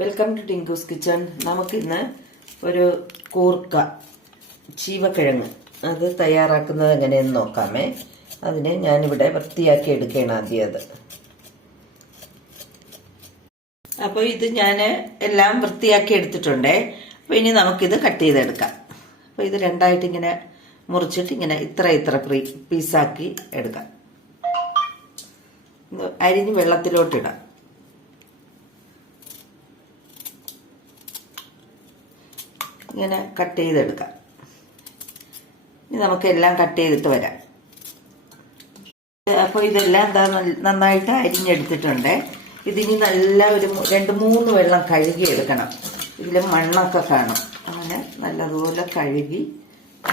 Welcome to ടിങ്കൂസ് kitchen നമുക്കിന്ന് ഒരു കൂർക്ക ചീവക്കിഴങ്ങ്. അത് തയ്യാറാക്കുന്നത് എങ്ങനെയെന്ന് നോക്കാമേ. അതിനെ ഞാനിവിടെ വൃത്തിയാക്കി എടുക്കുകയാണ് ആദ്യം അത്. അപ്പോൾ ഇത് ഞാൻ എല്ലാം വൃത്തിയാക്കി എടുത്തിട്ടുണ്ടേ. അപ്പോൾ ഇനി നമുക്കിത് കട്ട് ചെയ്തെടുക്കാം. അപ്പോൾ ഇത് രണ്ടായിട്ട് ഇങ്ങനെ മുറിച്ചിട്ട് ഇങ്ങനെ ഇത്ര ഇത്ര പീസാക്കി എടുക്കാം. അരിഞ്ഞ് വെള്ളത്തിലോട്ടിടാം. ഇങ്ങനെ കട്ട് ചെയ്തെടുക്കാം. ഇനി നമുക്കെല്ലാം കട്ട് ചെയ്തിട്ട് വരാം. അപ്പോൾ ഇതെല്ലാം എന്താ നന്നായിട്ട് അരിഞ്ഞെടുത്തിട്ടുണ്ട്. ഇതിനി നല്ല ഒരു രണ്ട് മൂന്ന് വെള്ളം കഴുകി എടുക്കണം ഇതിൽ മണ്ണൊക്കെ കാണും. അങ്ങനെ നല്ലതുപോലെ കഴുകി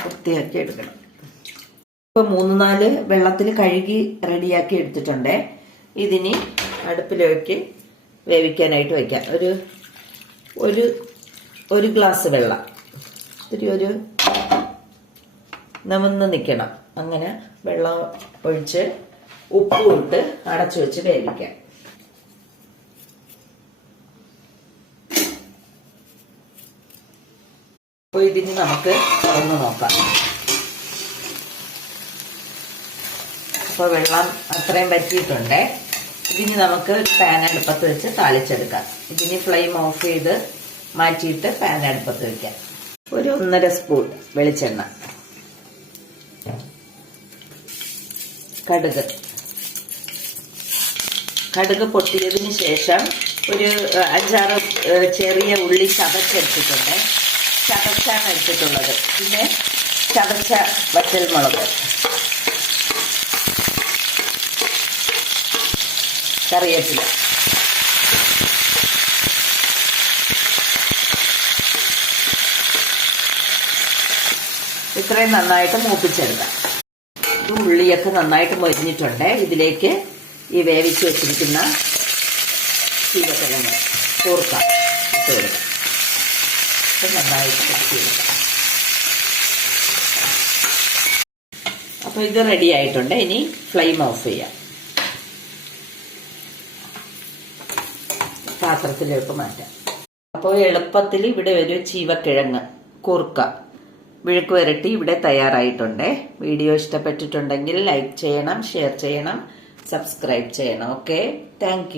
വൃത്തിയാക്കി എടുക്കണം ഇപ്പോൾ മൂന്ന് നാല് വെള്ളത്തിൽ കഴുകി റെഡിയാക്കി എടുത്തിട്ടുണ്ട്. ഇതിനി അടുപ്പിലേക്ക് വേവിക്കാനായിട്ട് വയ്ക്കാം. ഒരു ഒരു ഒരു ഗ്ലാസ് വെള്ളം. ഇത്തിരി ഒരു നമന്ന് നിൽക്കണം അങ്ങനെ വെള്ളം ഒഴിച്ച് ഉപ്പും ഇട്ട് അടച്ചു വെച്ച് വേവിക്കാം. അപ്പോൾ ഇതിന് നമുക്ക് ഒന്ന് നോക്കാം. അപ്പോൾ വെള്ളം അത്രയും വറ്റിയിട്ടുണ്ട്. ഇതിന് നമുക്ക് പാൻ അടുപ്പത്ത് വെച്ച് താളിച്ചെടുക്കാം. ഇതിന് ഫ്ലെയിം ഓഫ് ചെയ്ത് മാറ്റിയിട്ട് പാൻ അടുപ്പത്ത് വെക്കാം. ഒരു ഒന്നര സ്പൂൺ വെളിച്ചെണ്ണ. കടുക്. കടുക് പൊട്ടിയതിന് ശേഷം ഒരു അഞ്ചാറ് ചെറിയ ഉള്ളി ചതച്ചെടുത്തിട്ടുണ്ട്. ചതച്ചാണ് എടുത്തിട്ടുള്ളത്. പിന്നെ ചതച്ച വറ്റൽമുളക്. കറിവേപ്പില. ഇത്രയും നന്നായിട്ട് മൂപ്പിച്ചെടുക്കാം. ഉള്ളിയൊക്കെ നന്നായിട്ട് മൊരിഞ്ഞിട്ടുണ്ട്. ഇതിലേക്ക് ഈ വേവിച്ച് വെച്ചിരിക്കുന്ന ചീരക്കിഴങ്ങ് കൂർക്കാം. ഇട്ട് കൊടുക്കാം. നന്നായിട്ട് ചെയ്തെടുക്കാം അപ്പോൾ ഇത് റെഡി ആയിട്ടുണ്ട്. ഇനി ഫ്ലെയിം ഓഫ് ചെയ്യാം. പാത്രത്തിലേക്ക് മാറ്റാം. അപ്പോൾ എളുപ്പത്തിൽ ഇവിടെ ഒരു ചീവക്കിഴങ്ങ് കൂർക്ക. വിഴുക്ക് വരട്ടി ഇവിടെ തയ്യാറായിട്ടുണ്ട്. വീഡിയോ ഇഷ്ടപ്പെട്ടിട്ടുണ്ടെങ്കിൽ ലൈക്ക് ചെയ്യണം ഷെയർ ചെയ്യണം സബ്സ്ക്രൈബ് ചെയ്യണം. ഓക്കെ? താങ്ക്